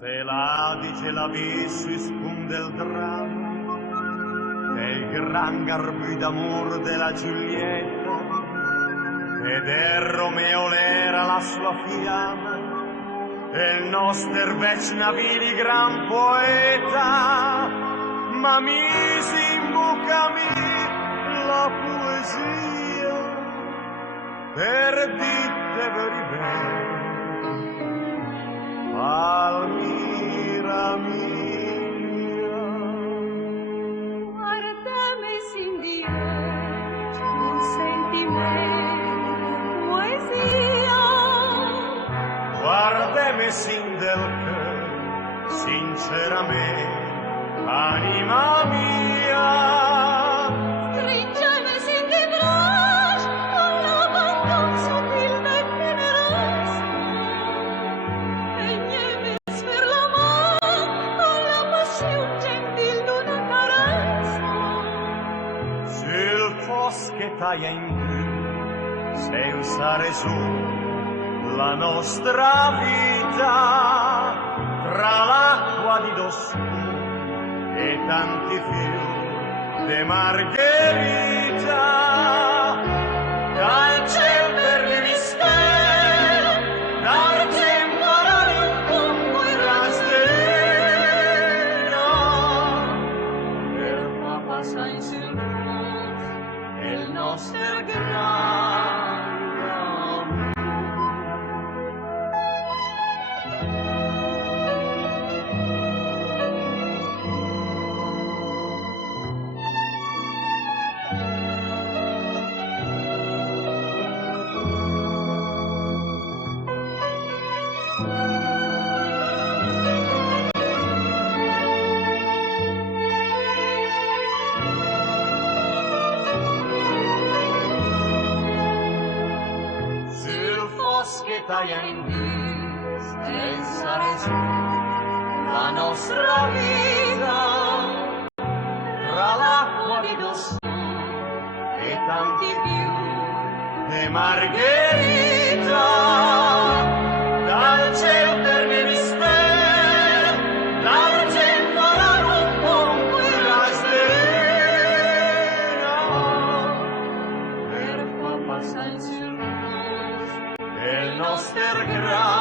Se la dice la vissu spum del dramma, del gran garbù d'amor della Giulietta, ed è Romeo l'era la sua fiamma, e il nostro vec naviri gran poeta, ma misi in bocca la poesia per ditte veri bene. Palmira mia, guardami sin dire un sentimento, poesia. Guardami sin del che, sinceramente, anima mia. Stringemi sin di braccia, con l'abandon sottile e generoso. Egnemi sfer la mano, con la passione gentil d'una carezza. Sul fos che taia in più, se usare su la nostra vita, tra l'acqua di dossù e tanti fiori de margherita, dal ciel per il mistero, d'argento rarunco il rastello, per fa passa in silenzio il nostro grande amore. Che taia in dis, pensare su la nostra vita, tra l'acqua di dossù e tanti più de margherita, dal cielo per me mistero, d'argento rarunco il rastello, per fa passare in silenzio il nostro grande